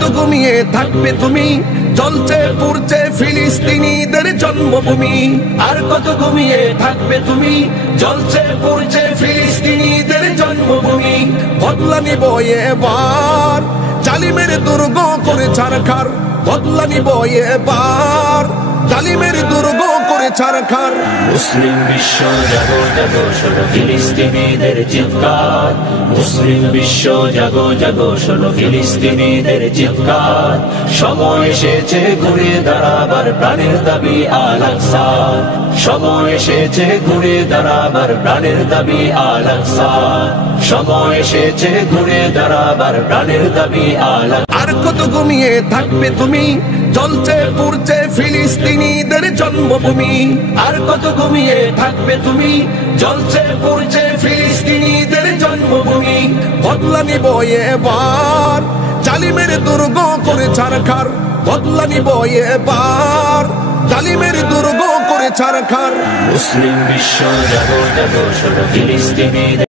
কত ঘুমিয়ে থাকবে তুমি, জ্বলছে পুড়ছে ফিলিস্তিনিদের জন্মভূমি। আর কত ঘুমিয়ে থাকবে তুমি, জ্বলছে পুড়ছে ফিলিস্তিনিদের জন্মভূমি। বদলা নিব এবার, জালিমের দুর্গ করে ছারখার। বদলা নিব এবার, জালিমের দুর্গ করে ছারখার। মুসলিম বিশ্ব জাগো জাগো, শোনো ফিলিস্তিনিদের চিৎকার। মুসলিম বিশ্ব জাগো জাগো, শোনো ফিলিস্তিনিদের চিৎকার। সময় এসেছে ঘুরে দাঁড়াবার, প্রাণের দাবি আল আকসা। সময় এসেছে ঘুরে দাঁড়াবার, প্রাণের দাবি আল আকসা। সময় এসেছে ঘুরে দাঁড়াবার, প্রাণের দাবি আল আকসা। আর কত ঘুমিয়ে থাকবে তুমি, জ্বলছে পুড়ছে ফিলিস্তিনিদের জন্মভূমি। আর কত ঘুমিয়ে থাকবে তুমি, জ্বলছে পুড়ছে ফিলিস্তিনিদের জন্মভূমি। বদলা নিব এবার, জালিমের দুর্গ করে ছারখার। বদলা নিব এবার, জালিমের দুর্গ করে ছারখার। মুসলিম বিশ্ব জাগো জাগো, শোনো ফিলিস্তিনিদের